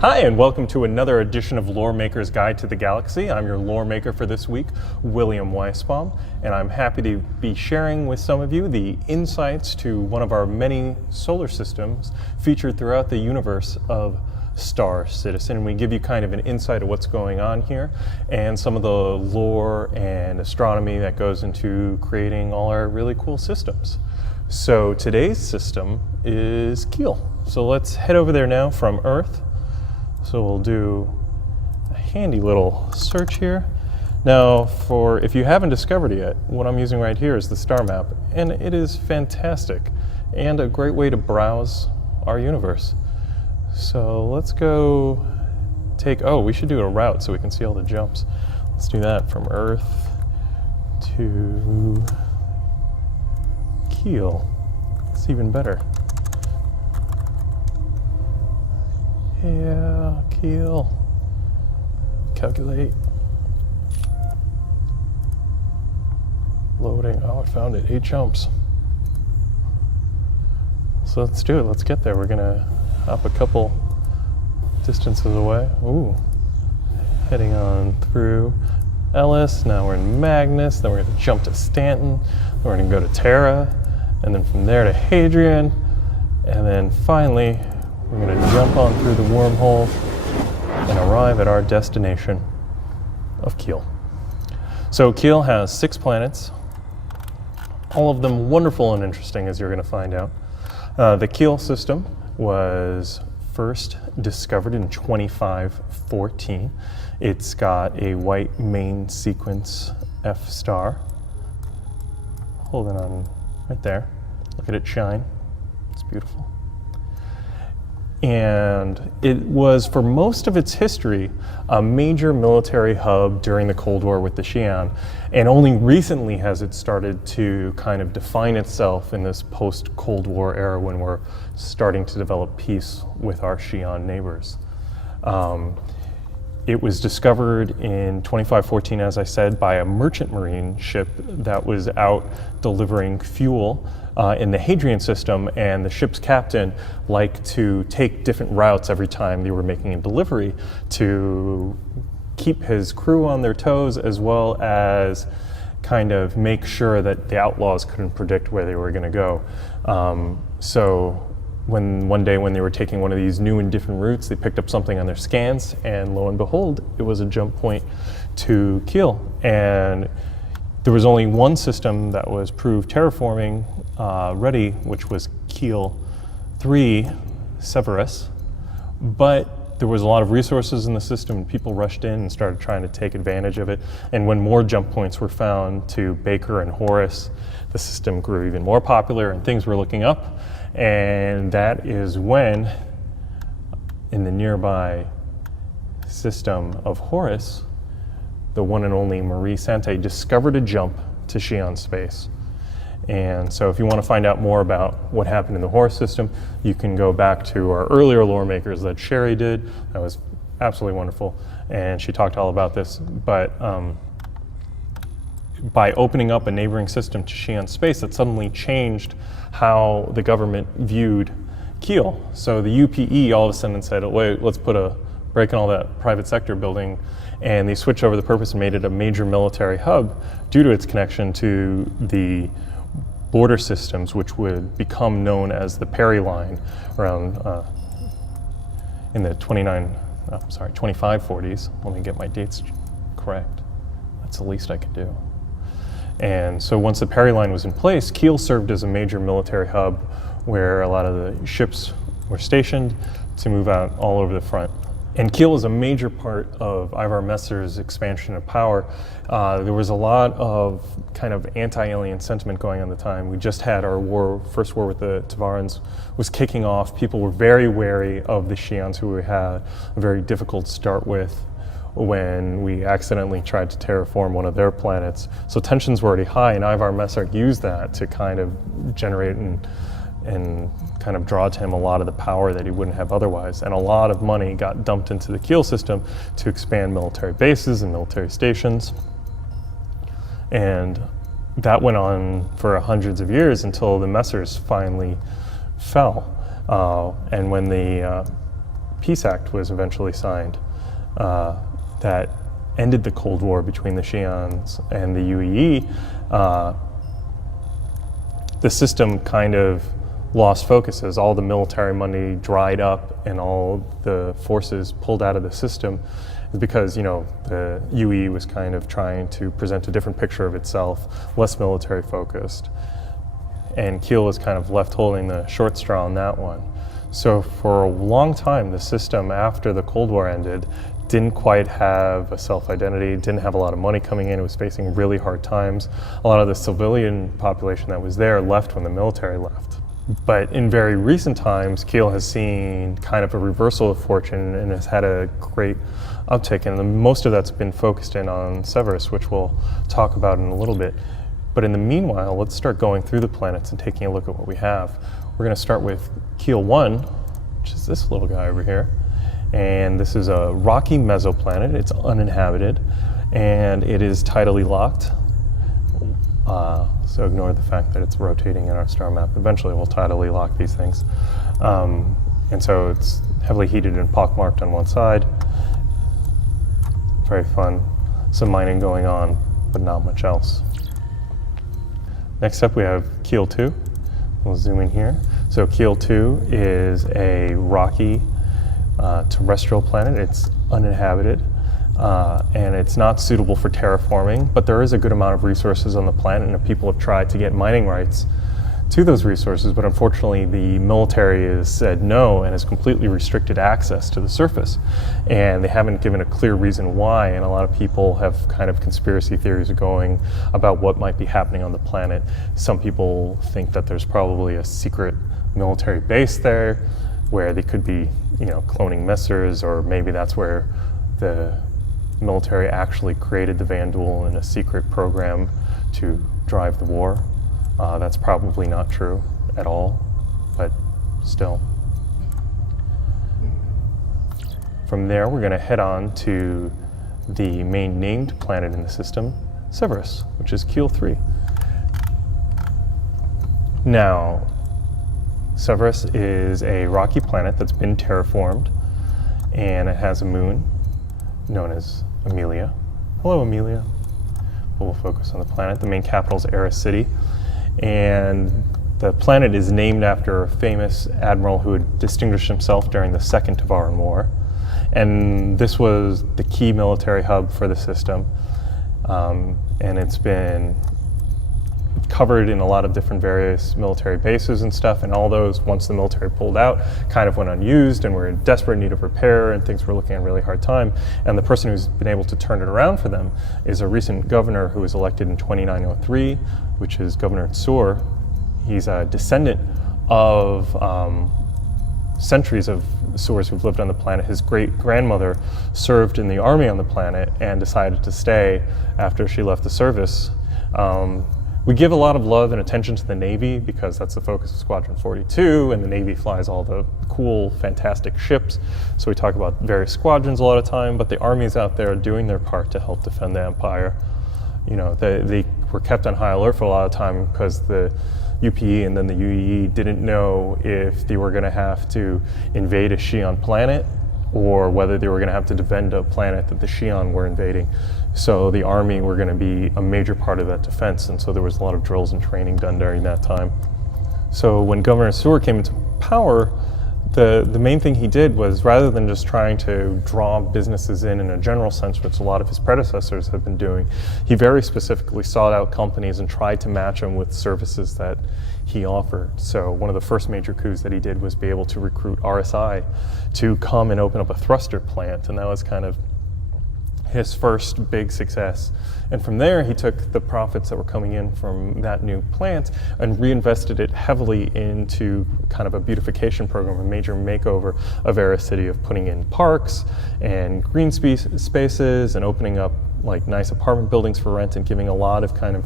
Hi, and welcome to another edition of Lore Maker's Guide to the Galaxy. I'm your lore maker for this week, William Weisbaum, and I'm happy to be sharing with some of you the insights to one of our many solar systems featured throughout the universe of Star Citizen. We give you kind of an insight of what's going on here and some of the lore and astronomy that goes into creating all our really cool systems. So today's system is Keel. So let's head over there now from Earth. So we'll do a handy little search here. Now, for if you haven't discovered it yet, what I'm using right here is the star map, and it is fantastic and a great way to browse our universe. So let's go we should do a route so we can see all the jumps. Let's do that from Earth to Keel. It's even better. Yeah, Keel. Calculate. Loading. Oh, I found it. 8 jumps. So let's do it. Let's get there. We're gonna hop a couple distances away. Ooh. Heading on through Ellis. Now we're in Magnus. Then we're gonna jump to Stanton. Then we're gonna go to Terra. And then from there to Hadrian. And then finally, we're going to jump on through the wormhole and arrive at our destination of Keel. So Keel has 6 planets, all of them wonderful and interesting, as you're going to find out. The Keel system was first discovered in 2514. It's got a white main sequence F star. Holding on right there. Look at it shine. It's beautiful. And it was, for most of its history, a major military hub during the Cold War with the Xi'an, and only recently has it started to kind of define itself in this post-Cold War era when we're starting to develop peace with our Xi'an neighbors. It was discovered in 2514, as I said, by a merchant marine ship that was out delivering fuel in the Hadrian system, and the ship's captain liked to take different routes every time they were making a delivery to keep his crew on their toes, as well as kind of make sure that the outlaws couldn't predict where they were going to go. So one day when they were taking one of these new and different routes, they picked up something on their scans, and lo and behold, it was a jump point to Keel. And there was only one system that was proved terraforming ready, which was Keel 3 Severus, but there was a lot of resources in the system, and people rushed in and started trying to take advantage of it. And when more jump points were found to Baker and Horus, the system grew even more popular and things were looking up. And that is when, in the nearby system of Horus, the one and only Marie Sante discovered a jump to Xi'an space. And so if you want to find out more about what happened in the Horus system, you can go back to our earlier lore makers that Sherry did. That was absolutely wonderful, and she talked all about this. But by opening up a neighboring system to Xi'an space, that suddenly changed how the government viewed Keel. So the UPE all of a sudden said, oh, wait, let's put a break in all that private sector building, and they switched over the purpose and made it a major military hub due to its connection to the border systems, which would become known as the Perry Line around in the 2540s. Let me get my dates correct. That's the least I could do. And so once the Perry Line was in place, Keel served as a major military hub where a lot of the ships were stationed to move out all over the front. And Keel was a major part of Ivar Messer's expansion of power. There was a lot of kind of anti-alien sentiment going on at the time. We just had our first war with the Tavarans was kicking off. People were very wary of the Xi'ans, who we had a very difficult start with when we accidentally tried to terraform one of their planets. So tensions were already high, and Ivar Messer used that to kind of generate and kind of draw to him a lot of the power that he wouldn't have otherwise. And a lot of money got dumped into the Keel system to expand military bases and military stations. And that went on for hundreds of years until the Messers finally fell. And when the peace act was eventually signed that ended the Cold War between the Xi'ans and the UEE, the system kind of lost focus as all the military money dried up and all the forces pulled out of the system, because the UEE was kind of trying to present a different picture of itself, less military focused, and Kiel was kind of left holding the short straw on that one. So for a long time, the system after the Cold War ended didn't quite have a self-identity, didn't have a lot of money coming in, it was facing really hard times. A lot of the civilian population that was there left when the military left. But in very recent times, Kiel has seen kind of a reversal of fortune and has had a great uptick, and most of that's been focused in on Severus, which we'll talk about in a little bit. But in the meanwhile, let's start going through the planets and taking a look at what we have. We're going to start with Kiel 1, which is this little guy over here. And this is a rocky mesoplanet. It's uninhabited, and it is tidally locked. So ignore the fact that it's rotating in our star map. Eventually we'll tidally lock these things. And so it's heavily heated and pockmarked on one side. Very fun. Some mining going on, but not much else. Next up we have Kiel 2. We'll zoom in here. So Kiel 2 is a rocky terrestrial planet. It's uninhabited. And it's not suitable for terraforming, but there is a good amount of resources on the planet, and people have tried to get mining rights to those resources, but unfortunately the military has said no and has completely restricted access to the surface. And they haven't given a clear reason why, and a lot of people have kind of conspiracy theories going about what might be happening on the planet. Some people think that there's probably a secret military base there where they could be, cloning messers, or maybe that's where the military actually created the Vandal in a secret program to drive the war. That's probably not true at all, but still. From there, we're going to head on to the main named planet in the system, Severus, which is Kiel 3. Now, Severus is a rocky planet that's been terraformed, and it has a moon known as Amelia. Hello, Amelia. But we'll focus on the planet. The main capital is Eris City, and the planet is named after a famous admiral who had distinguished himself during the Second Tavaran War. And this was the key military hub for the system. And it's been covered in a lot of different various military bases and stuff, and all those, once the military pulled out, kind of went unused and were in desperate need of repair, and things were looking at a really hard time. And the person who's been able to turn it around for them is a recent governor who was elected in 2903, which is Governor Tsur. He's a descendant of centuries of Tsurs who've lived on the planet. His great-grandmother served in the army on the planet and decided to stay after she left the service. We give a lot of love and attention to the Navy because that's the focus of Squadron 42, and the Navy flies all the cool, fantastic ships. So we talk about various squadrons a lot of time, but the Army's out there doing their part to help defend the Empire. They were kept on high alert for a lot of time because the UPE and then the UEE didn't know if they were going to have to invade a Xi'an planet or whether they were going to have to defend a planet that the Xi'an were invading. So the Army were going to be a major part of that defense, and so there was a lot of drills and training done during that time. So when Governor Tsur came into power, the main thing he did was, rather than just trying to draw businesses in a general sense, which a lot of his predecessors have been doing, he very specifically sought out companies and tried to match them with services that he offered. So one of the first major coups that he did was be able to recruit RSI to come and open up a thruster plant, and that was kind of his first big success. And from there, he took the profits that were coming in from that new plant and reinvested it heavily into kind of a beautification program, a major makeover of Eris City, of putting in parks and green spaces and opening up like nice apartment buildings for rent and giving a lot of kind of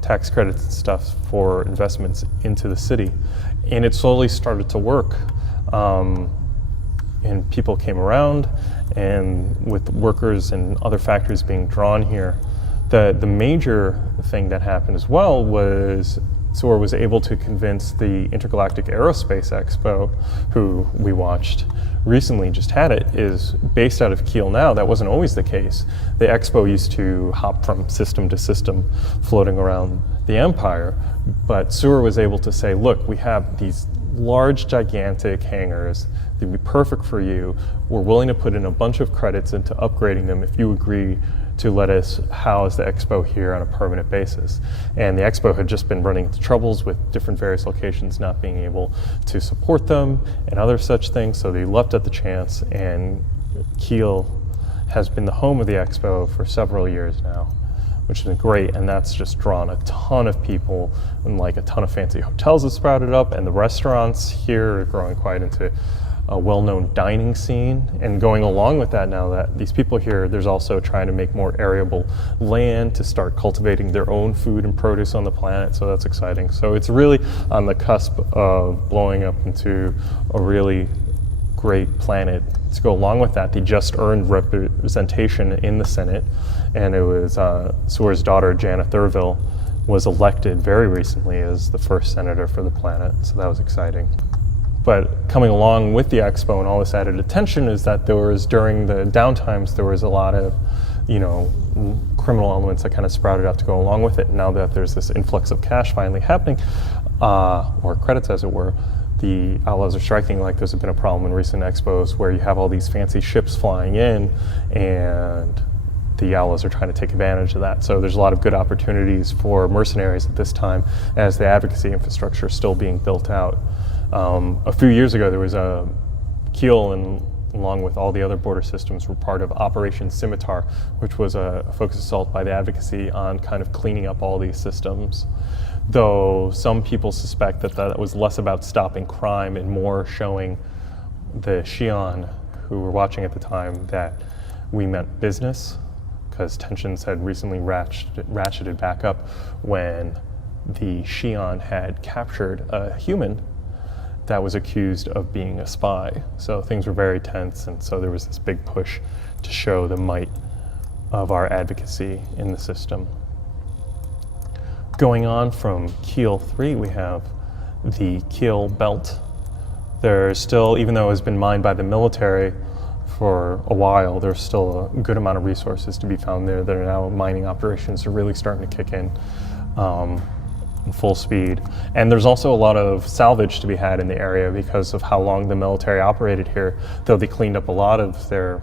tax credits and stuff for investments into the city. And it slowly started to work. And people came around, and with workers and other factories being drawn here, the major thing that happened as well was SEA was able to convince the Intergalactic Aerospace Expo, who we watched recently, just had it, is based out of Kiel now. That wasn't always the case. The expo used to hop from system to system, floating around the empire, but SEA was able to say, look, we have these large, gigantic hangars. They'd be perfect for you. We're willing to put in a bunch of credits into upgrading them if you agree to let us house the expo here on a permanent basis. And the expo had just been running into troubles with different various locations not being able to support them and other such things, so they leapt at the chance, and Kiel has been the home of the expo for several years now, which has been great, and that's just drawn a ton of people, and like a ton of fancy hotels have sprouted up, and the restaurants here are growing quite into a well-known dining scene. And going along with that, now that these people here, there's also trying to make more arable land to start cultivating their own food and produce on the planet, so that's exciting. So it's really on the cusp of blowing up into a really great planet. To go along with that, they just earned representation in the Senate, and it was SEA's daughter, Jana Thurville, was elected very recently as the first senator for the planet, so that was exciting. But coming along with the expo and all this added attention is that there was, during the downtimes, there was a lot of, criminal elements that kind of sprouted out to go along with it. And now that there's this influx of cash finally happening, or credits as it were, the outlaws are striking like there's been a problem in recent expos where you have all these fancy ships flying in, and the outlaws are trying to take advantage of that. So there's a lot of good opportunities for mercenaries at this time as the advocacy infrastructure is still being built out. A few years ago, there was a Kiel, and along with all the other border systems, were part of Operation Scimitar, which was a focused assault by the advocacy on kind of cleaning up all these systems. Though some people suspect that that was less about stopping crime and more showing the Xi'an, who were watching at the time, that we meant business, because tensions had recently ratcheted back up when the Xi'an had captured a human that was accused of being a spy. So things were very tense, and so there was this big push to show the might of our advocacy in the system. Going on from Kiel 3, we have the Kiel Belt. There's still, even though it has been mined by the military for a while, there's still a good amount of resources to be found there that are now mining operations are really starting to kick in full speed. And there's also a lot of salvage to be had in the area because of how long the military operated here. Though they cleaned up a lot of their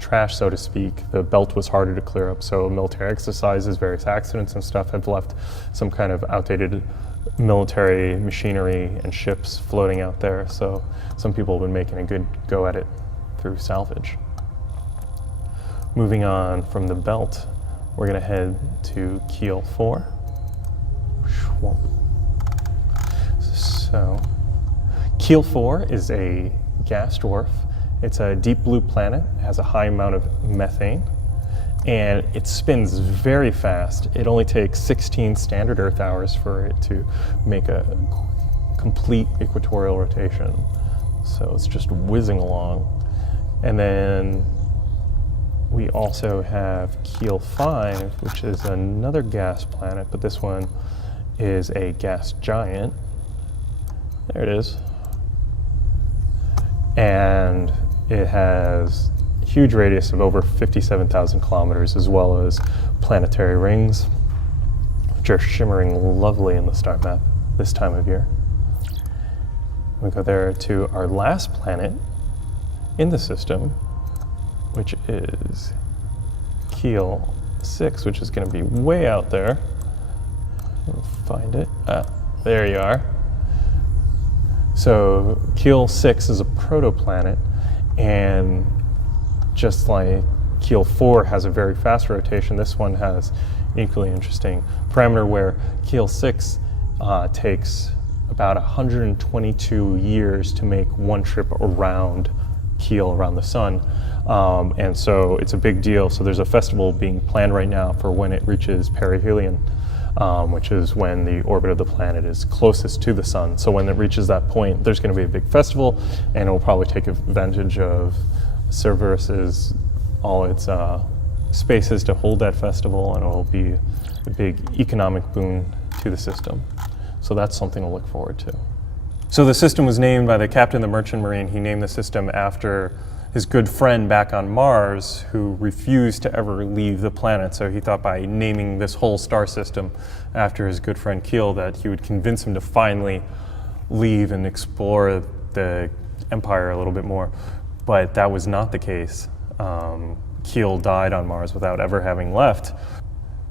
trash, so to speak, the belt was harder to clear up. So military exercises, various accidents and stuff have left some kind of outdated military machinery and ships floating out there. So some people have been making a good go at it through salvage. Moving on from the belt, we're going to head to Kiel 4. So, Kiel 4 is a gas dwarf. It's a deep blue planet, it has a high amount of methane, and it spins very fast. It only takes 16 standard Earth hours for it to make a complete equatorial rotation. So it's just whizzing along. And then we also have Kiel 5, which is another gas planet, but this one is a gas giant. There it is. And it has a huge radius of over 57,000 kilometers, as well as planetary rings, which are shimmering lovely in the star map this time of year. We go there to our last planet in the system, which is Kiel 6, which is going to be way out there. We'll find it. There you are. So Kiel 6 is a protoplanet, and just like Kiel 4 has a very fast rotation, this one has equally interesting parameter where Kiel 6 takes about 122 years to make one trip around Kiel, around the sun. And so it's a big deal. So there's a festival being planned right now for when it reaches perihelion, which is when the orbit of the planet is closest to the sun. So when it reaches that point, there's going to be a big festival, and it will probably take advantage of Cerberus's all its spaces to hold that festival, and it will be a big economic boon to the system. So that's something to look forward to. So the system was named by the captain of the merchant marine. He named the system after his good friend back on Mars who refused to ever leave the planet. So he thought by naming this whole star system after his good friend Keel that he would convince him to finally leave and explore the Empire a little bit more. But that was not the case. Keel died on Mars without ever having left.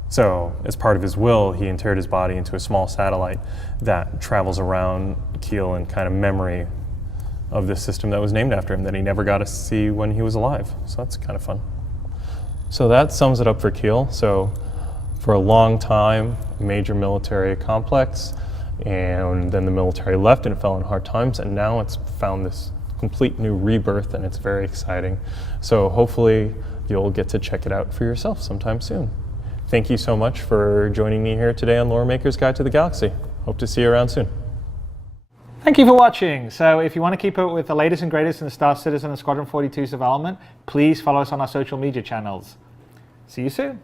So as part of his will, he interred his body into a small satellite that travels around Keel in kind of memory of this system that was named after him that he never got to see when he was alive. So that's kind of fun. So that sums it up for Keel. So for a long time, a major military complex, and then the military left and it fell in hard times, and now it's found this complete new rebirth, and it's very exciting. So hopefully you'll get to check it out for yourself sometime soon. Thank you so much for joining me here today on Lore Maker's Guide to the Galaxy. Hope to see you around soon. Thank you for watching. So if you want to keep up with the latest and greatest in the Star Citizen and Squadron 42's development, please follow us on our social media channels. See you soon.